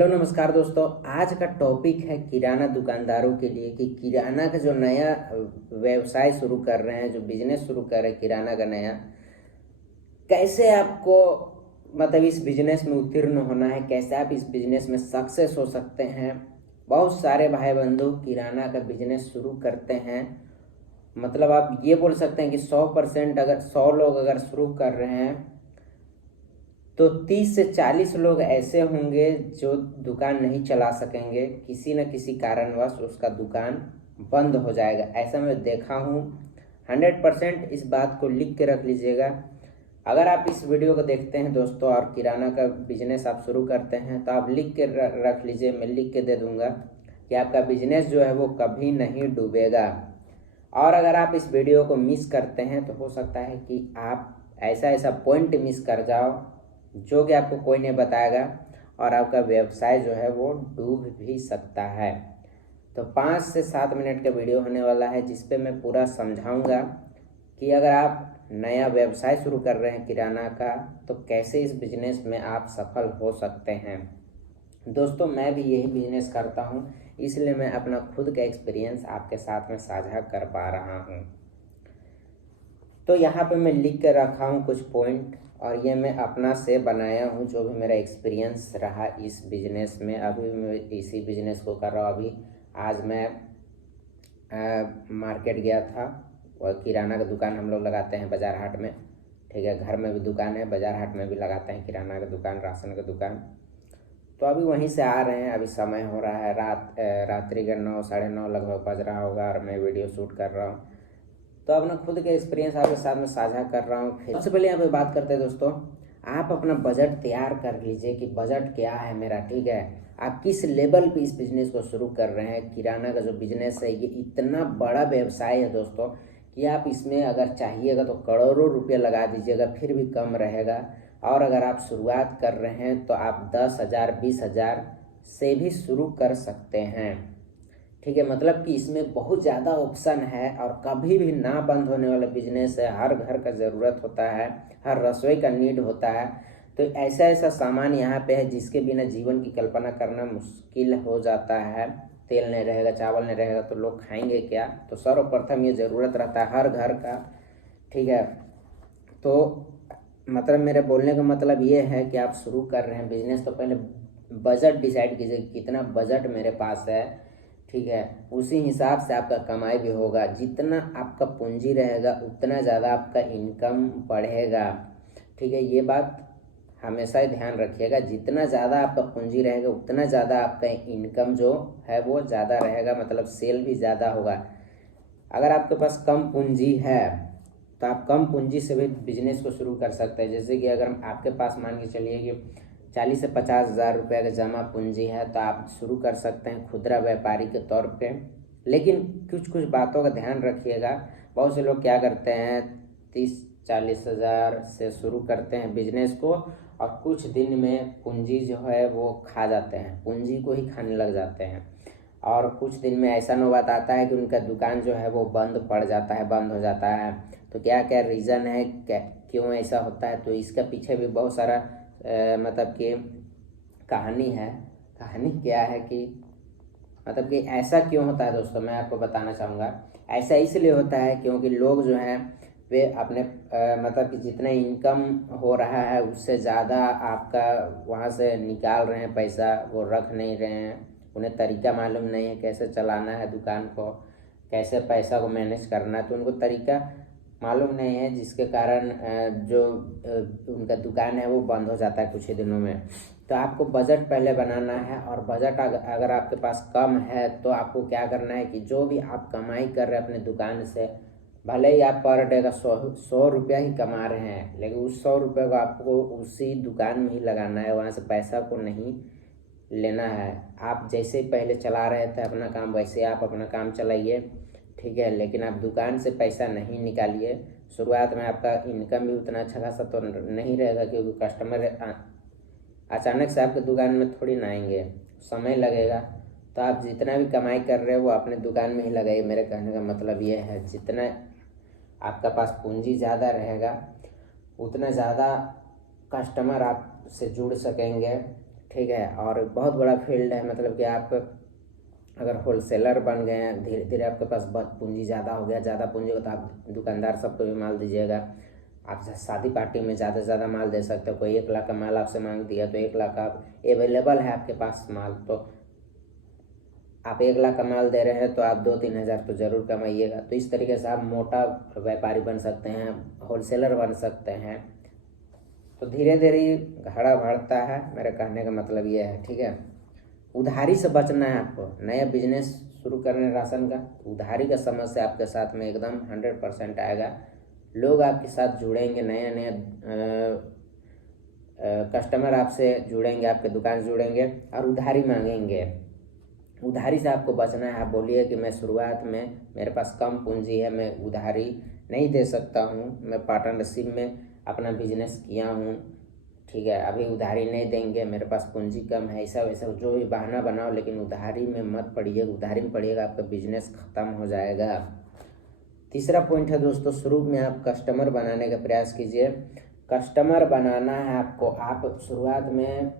Hello नमस्कार दोस्तों। आज का टॉपिक है किराना दुकानदारों के लिए कि किराना का जो नया व्यवसाय शुरू कर रहे हैं, जो बिजनेस शुरू कर रहे हैं किराना का नया, कैसे आपको मतलब इस बिजनेस में उत्तीर्ण होना है, कैसे आप इस बिजनेस में सक्सेस हो सकते हैं। बहुत सारे भाई बंधु किराना का बिजनेस शुरू करते हैं। मतलब आप ये बोल सकते हैं कि 100% अगर 100 लोग अगर शुरू कर रहे हैं तो 30 से 40 लोग ऐसे होंगे जो दुकान नहीं चला सकेंगे, किसी न किसी कारणवश उसका दुकान बंद हो जाएगा। ऐसा मैं देखा हूँ। 100% इस बात को लिख के रख लीजिएगा। अगर आप इस वीडियो को देखते हैं दोस्तों और किराना का बिजनेस आप शुरू करते हैं तो आप लिख के रख लीजिए, मैं लिख के दे दूंगा कि आपका बिजनेस जो है वो कभी नहीं डूबेगा। और अगर आप इस वीडियो को मिस करते हैं तो हो सकता है कि आप ऐसा ऐसा पॉइंट मिस कर जाओ जो कि आपको कोई नहीं बताएगा और आपका व्यवसाय जो है वो डूब भी सकता है। तो 5 से 7 मिनट का वीडियो होने वाला है जिस पे मैं पूरा समझाऊंगा कि अगर आप नया व्यवसाय शुरू कर रहे हैं किराना का तो कैसे इस बिजनेस में आप सफल हो सकते हैं। दोस्तों मैं भी यही बिजनेस करता हूं, इसलिए मैं अपना खुद का एक्सपीरियंस आपके साथ में साझा कर पा रहा हूं। तो यहाँ पे मैं लिख के रखा हूँ कुछ पॉइंट और ये मैं अपना से बनाया हूँ, जो भी मेरा एक्सपीरियंस रहा इस बिजनेस में। अभी मैं इसी बिजनेस को कर रहा हूँ। अभी आज मैं मार्केट गया था और किराना का दुकान हम लोग लगाते हैं बाजार हाट में, ठीक है। घर में भी दुकान है, बाजार हाट में भी लगाते हैं किराना का दुकान, राशन का दुकान। तो अभी वहीं से आ रहे हैं। अभी समय हो रहा है रात्रि का 9 साढ़े 9 लगभग बज रहा होगा और मैं वीडियो शूट कर रहा हूँ। तो अपना खुद के एक्सपीरियंस आपके साथ में साझा कर रहा हूँ। फिर सबसे पहले यहाँ पे बात करते हैं दोस्तों, आप अपना बजट तैयार कर लीजिए कि बजट क्या है मेरा, ठीक है। आप किस लेवल पे इस बिजनेस को शुरू कर रहे हैं। किराना का जो बिजनेस है ये इतना बड़ा व्यवसाय है दोस्तों कि आप इसमें अगर चाहिएगा तो करोड़ों रुपये लगा दीजिएगा फिर भी कम रहेगा। और अगर आप शुरुआत कर रहे हैं तो आप 10,000 20,000 से भी शुरू कर सकते हैं, ठीक है। मतलब कि इसमें बहुत ज़्यादा ऑप्शन है और कभी भी ना बंद होने वाला बिजनेस है। हर घर का ज़रूरत होता है, हर रसोई का नीड होता है। तो ऐसा ऐसा सामान यहाँ पे है जिसके बिना जीवन की कल्पना करना मुश्किल हो जाता है। तेल नहीं रहेगा, चावल नहीं रहेगा तो लोग खाएंगे क्या। तो सर्वप्रथम ये ज़रूरत रहता है हर घर का, ठीक है। तो मतलब मेरे बोलने का मतलब ये है कि आप शुरू कर रहे हैं बिजनेस तो पहले बजट डिसाइड कीजिए कितना बजट मेरे पास है, ठीक है। उसी हिसाब से आपका कमाई भी होगा। जितना आपका पूंजी रहेगा उतना ज़्यादा आपका इनकम बढ़ेगा, ठीक है। ये बात हमेशा ही ध्यान रखिएगा। जितना ज़्यादा आपका पूंजी रहेगा उतना ज़्यादा आपका इनकम जो है वो ज़्यादा रहेगा, मतलब सेल भी ज़्यादा होगा। अगर आपके पास कम पूंजी है तो आप कम पूंजी से भी बिजनेस को शुरू कर सकते हैं। जैसे कि अगर आपके पास मान के चलिए कि 40 से 50,000 रुपये का जमा पूंजी है तो आप शुरू कर सकते हैं खुदरा व्यापारी के तौर पे। लेकिन कुछ कुछ बातों का ध्यान रखिएगा। बहुत से लोग क्या करते हैं 30-40,000 से शुरू करते हैं बिजनेस को और कुछ दिन में पूंजी जो है वो खा जाते हैं, पूंजी को ही खाने लग जाते हैं। और कुछ दिन में ऐसा नौबत आता है कि उनका दुकान जो है वो बंद पड़ जाता है, बंद हो जाता है। तो क्या क्या रीज़न है, क्या क्यों ऐसा होता है, तो इसका पीछे भी बहुत सारा मतलब कि कहानी है। कहानी क्या है कि मतलब कि ऐसा क्यों होता है दोस्तों, मैं आपको बताना चाहूँगा। ऐसा इसलिए होता है क्योंकि लोग जो हैं वे अपने मतलब कि जितना इनकम हो रहा है उससे ज़्यादा आपका वहाँ से निकाल रहे हैं पैसा, वो रख नहीं रहे हैं। उन्हें तरीका मालूम नहीं है कैसे चलाना है दुकान को, कैसे पैसा को मैनेज करना है। तो उनको तरीका मालूम नहीं है जिसके कारण जो उनका दुकान है वो बंद हो जाता है कुछ ही दिनों में। तो आपको बजट पहले बनाना है और बजट अगर आपके पास कम है तो आपको क्या करना है कि जो भी आप कमाई कर रहे हैं अपने दुकान से, भले ही आप पर डे का 100 रुपया ही कमा रहे हैं लेकिन उस 100 रुपये को आपको उसी दुकान में ही लगाना है, वहाँ से पैसा को नहीं लेना है। आप जैसे पहले चला रहे थे अपना काम वैसे आप अपना काम चलाइए, ठीक है। लेकिन आप दुकान से पैसा नहीं निकालिए। शुरुआत में आपका इनकम भी उतना अच्छा खासा तो नहीं रहेगा क्योंकि कस्टमर अचानक से आपके दुकान में थोड़ी ना आएंगे, समय लगेगा। तो आप जितना भी कमाई कर रहे हो वो अपने दुकान में ही लगाइए। मेरे कहने का मतलब ये है जितना आपका पास पूंजी ज़्यादा रहेगा उतना ज़्यादा कस्टमर आपसे जुड़ सकेंगे, ठीक है। और बहुत बड़ा फील्ड है, मतलब कि आप अगर होलसेलर बन गए हैं, धीरे धीरे आपके पास पूंजी ज़्यादा हो गया, ज़्यादा पूंजी हो तो आप दुकानदार सबको भी माल दीजिएगा। आप शादी पार्टी में ज़्यादा से ज़्यादा माल दे सकते हो। कोई 1 लाख का माल आपसे मांग दिया तो 1 लाख आप अवेलेबल है आपके पास माल, तो आप 1 लाख का माल दे रहे हैं तो आप 2-3 हज़ार तो ज़रूर कमाइएगा। तो इस तरीके से आप मोटा व्यापारी बन सकते हैं, होलसेलर बन सकते हैं। तो धीरे धीरे घड़ा बढ़ता है, मेरे कहने का मतलब ये है, ठीक है। उधारी से बचना है आपको। नया बिजनेस शुरू करने राशन का, उधारी का समस्या आपके साथ में एकदम 100% आएगा। लोग आपके साथ जुड़ेंगे, नए नए कस्टमर आपसे जुड़ेंगे, आपके दुकान से जुड़ेंगे और उधारी मांगेंगे। उधारी से आपको बचना है। आप बोलिए कि मैं शुरुआत में मेरे पास कम पूंजी है, मैं उधारी नहीं दे सकता हूँ, मैं पार्टनरशिप में अपना बिजनेस किया हूँ, ठीक है, अभी उधारी नहीं देंगे, मेरे पास पूंजी कम है, ऐसा वैसा जो भी बहाना बनाओ, लेकिन उधारी में मत पड़िए। उधारी में पड़िएगा आपका बिजनेस ख़त्म हो जाएगा। तीसरा पॉइंट है दोस्तों, शुरू में आप कस्टमर बनाने का प्रयास कीजिए। कस्टमर बनाना है आपको। आप शुरुआत में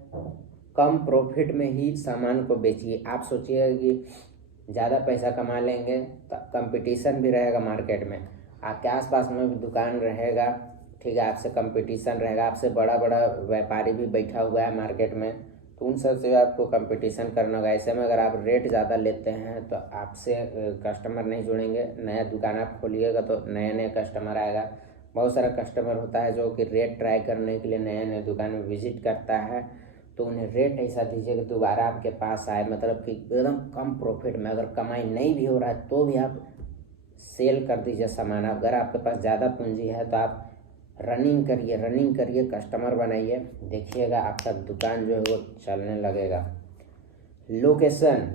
कम प्रॉफिट में ही सामान को बेचिए। आप सोचिए कि ज़्यादा पैसा कमा लेंगे तो कंपटीशन भी रहेगा मार्केट में, आपके आसपास में भी दुकान रहेगा, ठीक है, आपसे कंपटीशन रहेगा, आपसे बड़ा बड़ा व्यापारी भी बैठा हुआ है मार्केट में, तो उन सब से आपको कंपटीशन करना होगा। ऐसे में अगर आप रेट ज़्यादा लेते हैं तो आपसे कस्टमर नहीं जुड़ेंगे। नया दुकान आप खोलिएगा तो नए नए कस्टमर आएगा। बहुत सारा कस्टमर होता है जो कि रेट ट्राई करने के लिए नए नए दुकान में विजिट करता है, तो उन्हें रेट ऐसा दीजिए कि दोबारा आपके पास आए, मतलब कि एकदम कम प्रॉफिट में। अगर कमाई नहीं भी हो रहा है तो भी आप सेल कर दीजिए सामान। अगर आपके पास ज़्यादा पूंजी है तो आप रनिंग करिए, कस्टमर बनाइए, देखिएगा आपका दुकान जो है वो चलने लगेगा। लोकेशन,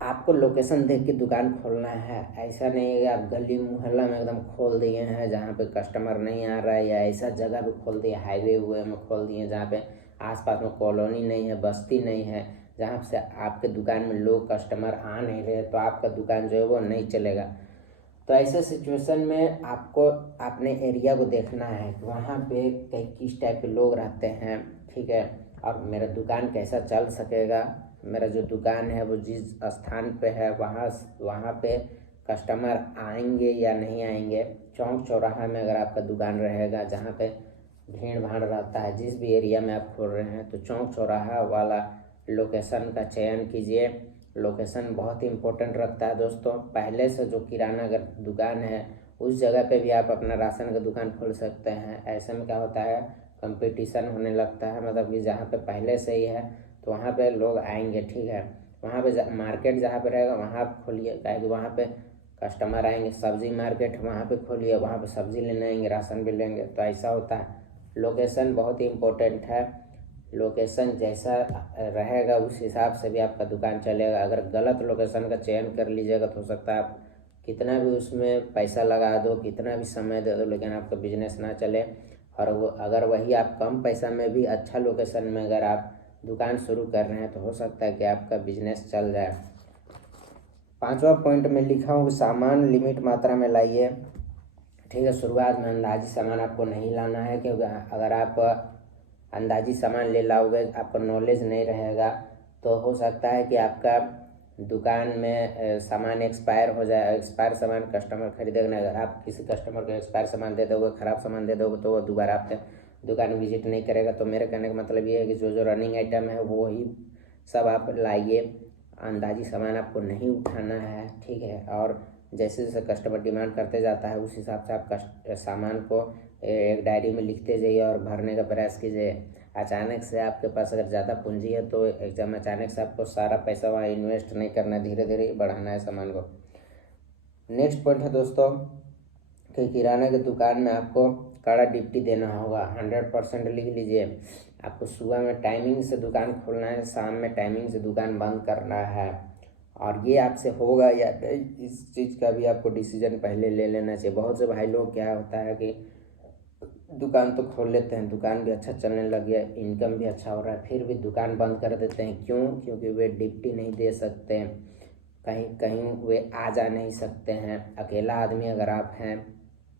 आपको लोकेशन देख के दुकान खोलना है। ऐसा नहीं है कि आप गली मोहल्ला में एकदम खोल दिए हैं जहाँ पे कस्टमर नहीं आ रहा है, या ऐसा जगह पे खोल दिए, हाईवे हुए में खोल दिए जहाँ पे आसपास में कॉलोनी नहीं है, बस्ती नहीं है, जहाँ से आपके दुकान में लोग कस्टमर आ नहीं रहे, तो आपका दुकान जो है वो नहीं चलेगा। तो ऐसे सिचुएशन में आपको अपने एरिया को देखना है कि वहाँ पे किस टाइप के लोग रहते हैं, ठीक है, और मेरा दुकान कैसा चल सकेगा। मेरा जो दुकान है वो जिस स्थान पे है वहाँ पे कस्टमर आएंगे या नहीं आएंगे। चौक चौराहा में अगर आपका दुकान रहेगा जहाँ पे भीड़ भाड़ रहता है, जिस भी एरिया में आप खोल रहे हैं, तो चौक चौराहा वाला लोकेशन का चयन कीजिए। लोकेशन बहुत ही इम्पोर्टेंट रखता है दोस्तों। पहले से जो किराना अगर दुकान है उस जगह पे भी आप अपना राशन का दुकान खोल सकते हैं। ऐसे में क्या होता है, कंपटीशन होने लगता है, मतलब कि जहाँ पे पहले से ही है तो वहाँ पे लोग आएंगे, ठीक है। वहाँ पे मार्केट जहाँ पे रहेगा वहाँ आप खोलिए, ताकि वहाँ पे कस्टमर आएंगे। सब्जी मार्केट वहाँ पे खोलिए, वहाँ पे सब्जी लेने आएंगे, राशन भी लेंगे, तो ऐसा होता है। लोकेशन बहुत ही इम्पोर्टेंट है। लोकेशन जैसा रहेगा उस हिसाब से भी आपका दुकान चलेगा। अगर गलत लोकेशन का चयन कर लीजिएगा तो हो सकता है आप कितना भी उसमें पैसा लगा दो, कितना भी समय दे दो, लेकिन आपका बिजनेस ना चले। और वो अगर वही आप कम पैसा में भी अच्छा लोकेशन में अगर आप दुकान शुरू कर रहे हैं तो हो सकता है कि आपका बिजनेस चल जाए। 5वां पॉइंट में लिखा हूँ कि सामान लिमिट मात्रा में लाइए, ठीक है। शुरुआत में अंदाजी सामान आपको नहीं लाना है, क्योंकि अगर आप अंदाजी सामान ले लाओगे, आपका नॉलेज नहीं रहेगा, तो हो सकता है कि आपका दुकान में सामान एक्सपायर हो जाए। एक्सपायर सामान कस्टमर खरीदेगा नहीं। अगर आप किसी कस्टमर को एक्सपायर सामान दे दोगे, ख़राब सामान दे दोगे, तो वो दोबारा आपके दुकान विजिट नहीं करेगा। तो मेरे कहने का मतलब ये है कि जो जो रनिंग आइटम है वो ही सब आप लाइए। अंदाजी सामान आपको नहीं उठाना है, ठीक है। और जैसे जैसे कस्टमर डिमांड करते जाता है उस हिसाब से आप सामान को एक डायरी में लिखते जाइए और भरने का प्रयास कीजिए। अचानक से आपके पास अगर ज़्यादा पूंजी है तो एकदम अचानक से आपको सारा पैसा वहाँ इन्वेस्ट नहीं करना है, धीरे धीरे बढ़ाना है सामान को। नेक्स्ट पॉइंट है दोस्तों कि किराना की दुकान में आपको कड़ा ड्यूटी देना होगा। 100% लिख लीजिए। आपको सुबह में टाइमिंग से दुकान खोलना है, शाम में टाइमिंग से दुकान बंद करना है। और ये आपसे होगा या नहीं, इस चीज़ का भी आपको डिसीजन पहले ले लेना चाहिए। बहुत से भाई लोग क्या होता है कि दुकान तो खोल लेते हैं, दुकान भी अच्छा चलने लग गया, इनकम भी अच्छा हो रहा है, फिर भी दुकान बंद कर देते हैं। क्यों? क्योंकि वे ड्यूटी नहीं दे सकते, कहीं कहीं वे आ जा नहीं सकते हैं। अकेला आदमी अगर आप हैं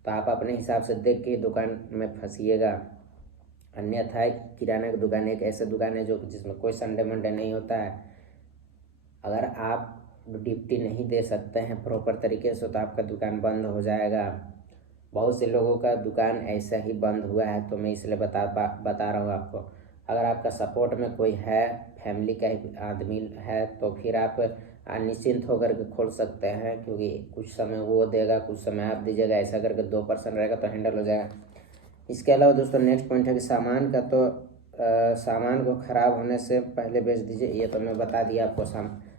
तो आप अपने हिसाब से देख के दुकान में फंसिएगा। अन्यथा किराना की दुकान एक ऐसा दुकान है जो जिसमें कोई संडे मंडे नहीं होता है। अगर आप ड्यूटी नहीं दे सकते हैं प्रॉपर तरीके से तो आपका दुकान बंद हो जाएगा। बहुत से लोगों का दुकान ऐसा ही बंद हुआ है, तो मैं इसलिए बता रहा हूँ आपको। अगर आपका सपोर्ट में कोई है, फैमिली का ही आदमी है, तो फिर आप निश्चिंत होकर के खोल सकते हैं, क्योंकि कुछ समय वो देगा, कुछ समय आप दीजिएगा। ऐसा करके 2% रहेगा तो हैंडल हो जाएगा। इसके अलावा दोस्तों नेक्स्ट पॉइंट है कि सामान का, तो सामान को ख़राब होने से पहले बेच दीजिए। ये तो मैं बता दिया आपको।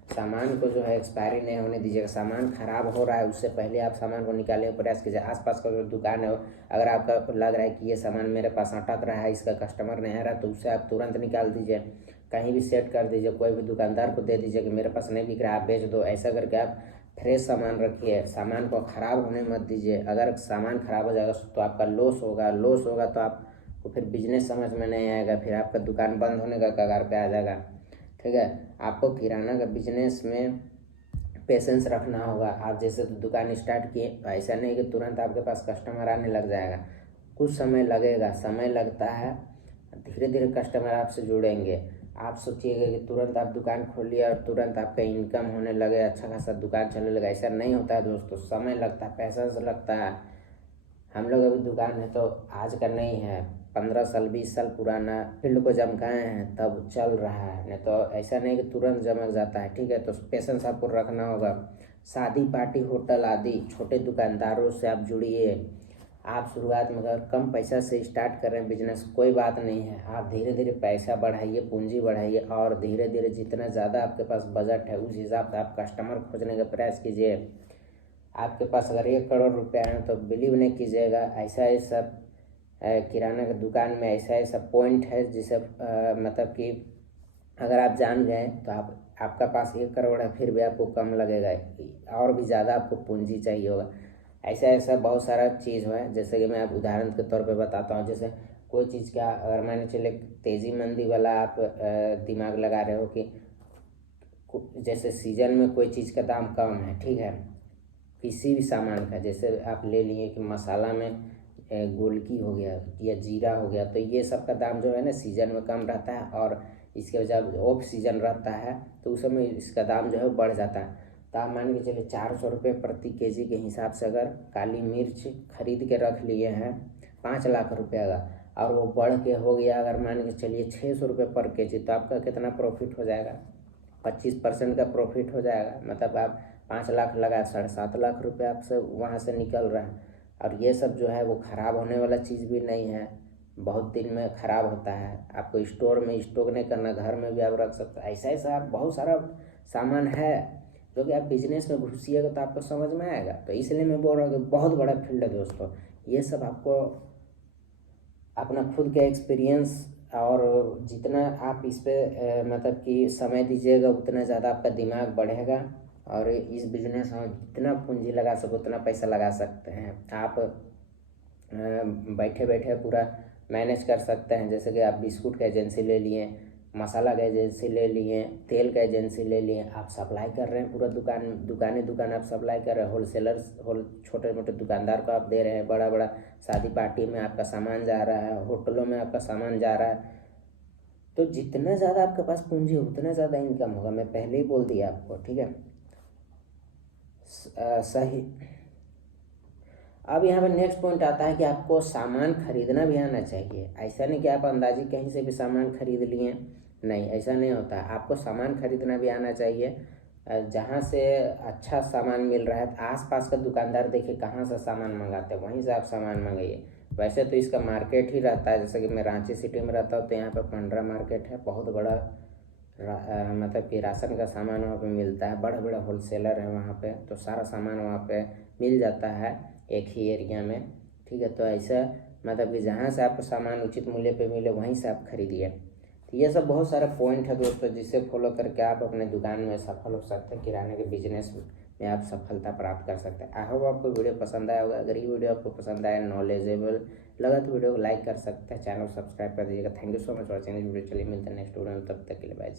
सामान को जो है एक्सपायरी नहीं होने दीजिएगा। सामान ख़राब हो रहा है उससे पहले आप सामान को निकालने का प्रयास कीजिए। आसपास का जो दुकान है, अगर आपका लग रहा है कि ये सामान मेरे पास अटक रहा है, इसका कस्टमर नहीं आ रहा, तो उसे आप तुरंत निकाल दीजिए। कहीं भी सेट कर दीजिए, कोई भी दुकानदार को दे दीजिए कि मेरे पास नहीं बिक रहा, आप बेच दो। ऐसा करके आप फ्रेश सामान रखिए, सामान को ख़राब होने मत दीजिए। अगर सामान ख़राब हो जाएगा तो आपका लॉस होगा। लॉस होगा तो आपको फिर बिजनेस समझ में नहीं आएगा, फिर आपका दुकान बंद होने का कगार पे आ जाएगा। ठीक है, आपको किराना का बिजनेस में पेशेंस रखना होगा। आप जैसे तो दुकान स्टार्ट किए, तो ऐसा नहीं कि तुरंत आपके पास कस्टमर आने लग जाएगा। कुछ समय लगेगा, समय लगता है, धीरे धीरे कस्टमर आपसे जुड़ेंगे। आप सोचिएगा कि तुरंत आप दुकान खोलिए और तुरंत आपका इनकम होने लगे, अच्छा खासा दुकान चलने लगा, ऐसा नहीं होता है दोस्तों। समय लगता है, पैसा लगता है। हम लोग अभी दुकान है तो आज का नहीं है, 15 साल 20 साल पुराना फील्ड को चमकाए हैं, तब चल रहा है। नहीं तो ऐसा नहीं कि तुरंत चमक जाता है। ठीक है, तो पेशेंस आपको रखना होगा। शादी पार्टी होटल आदि छोटे दुकानदारों से आप जुड़िए। आप शुरुआत में अगर कम पैसा से स्टार्ट कर रहे हैं बिजनेस, कोई बात नहीं है। आप धीरे धीरे पैसा बढ़ाइए, पूंजी बढ़ाइए, और धीरे धीरे जितना ज़्यादा आपके पास बजट है उस हिसाब से आप कस्टमर खोजने का प्रयास कीजिए। आपके पास अगर 1 करोड़ रुपया है तो बिलीव नहीं कीजिएगा, ऐसा ऐसा किराना की दुकान में ऐसा ऐसा पॉइंट है जिसे मतलब कि अगर आप जान गए तो आपका पास 1 करोड़ है फिर भी आपको कम लगेगा, और भी ज़्यादा आपको पूंजी चाहिए होगा। ऐसा ऐसा बहुत सारा चीज़ है। जैसे कि मैं आप उदाहरण के तौर पे बताता हूँ। जैसे कोई चीज़ का अगर मान चले तेज़ी मंदी वाला आप दिमाग लगा रहे हो कि जैसे सीजन में कोई चीज़ का दाम कम है, ठीक है, किसी भी सामान का, जैसे आप ले लिए कि मसाला में गोलकी हो गया या जीरा हो गया, तो ये सब का दाम जो है ना सीजन में कम रहता है, और इसके जब ऑफ सीजन रहता है तो उस समय इसका दाम जो है बढ़ जाता है। तो आप मान के चलिए 400 रुपये प्रति केजी के हिसाब से अगर काली मिर्च खरीद के रख लिए हैं 5 लाख रुपये का, और वो बढ़ के हो गया अगर मान के चलिए 600 रुपये पर केजी, तो आपका कितना प्रॉफिट हो जाएगा? 25% का प्रॉफिट हो जाएगा। मतलब आप 5 लाख लगा, 7.5 लाख रुपये आपसे वहाँ से निकल रहा है। और ये सब जो है वो ख़राब होने वाला चीज़ भी नहीं है, बहुत दिन में ख़राब होता है। आपको स्टोर में स्टॉक नहीं करना, घर में भी आप रख सकते हैं। ऐसा ऐसा आप बहुत सारा सामान है जो कि आप बिजनेस में घुसिएगा तो आपको समझ में आएगा। तो इसलिए मैं बोल रहा हूँ कि बहुत बड़ा फील्ड है दोस्तों। ये सब आपको अपना खुद का एक्सपीरियंस, और जितना आप इस पर मतलब कि समय दीजिएगा उतना ज़्यादा आपका दिमाग बढ़ेगा, और इस बिजनेस में जितना पूंजी लगा सको उतना पैसा लगा सकते हैं आप। बैठे बैठे पूरा मैनेज कर सकते हैं। जैसे कि आप बिस्कुट का एजेंसी ले लिए, मसाला का एजेंसी ले लिए, तेल का एजेंसी ले लिए, आप सप्लाई कर रहे हैं पूरा दुकान आप सप्लाई कर रहे हैं। होलसेलर्स छोटे मोटे दुकानदार को आप दे रहे हैं। बड़ा बड़ा शादी पार्टी में आपका सामान जा रहा है, होटलों में आपका सामान जा रहा है। तो जितना ज़्यादा आपके पास पूंजी हो उतना ज़्यादा इनकम होगा। मैं पहले ही बोल दिया आपको, ठीक है। सही। अब यहाँ पर नेक्स्ट पॉइंट आता है कि आपको सामान खरीदना भी आना चाहिए। ऐसा नहीं कि आप अंदाजी कहीं से भी सामान खरीद लिए, नहीं, ऐसा नहीं होता। आपको सामान खरीदना भी आना चाहिए। जहाँ से अच्छा सामान मिल रहा है, आसपास का दुकानदार देखिए कहाँ से सामान मंगाते हैं, वहीं से आप सामान मंगाइए। वैसे तो इसका मार्केट ही रहता है। जैसे कि मैं रांची सिटी में रहता हूँ तो यहाँ पर पंडरा मार्केट है, बहुत बड़ा मतलब कि राशन का सामान वहाँ पे मिलता है। बड़े बड़े होलसेलर हैं वहाँ पे, तो सारा सामान वहाँ पे मिल जाता है एक ही एरिया में, ठीक है। तो ऐसा मतलब कि जहाँ से आपको सामान उचित मूल्य पे मिले वहीं से आप खरीदिए। तो ये सब बहुत सारे पॉइंट है दोस्तों, जिससे फॉलो करके आप अपने दुकान में सफल हो सकते हैं। किराने के बिजनेस में आप सफलता प्राप्त कर सकते हैं। आई होप आपको वीडियो पसंद आया होगा। अगर ये वीडियो आपको पसंद आया, नॉलेजेबल लगा, तो वीडियो को लाइक कर सकते हैं, चैनल सब्सक्राइब कर दीजिएगा। Thank you so much for watching this video. चलिए मिलते हैं नेक्स्ट वीडियो में, तब तक के लिए बाय।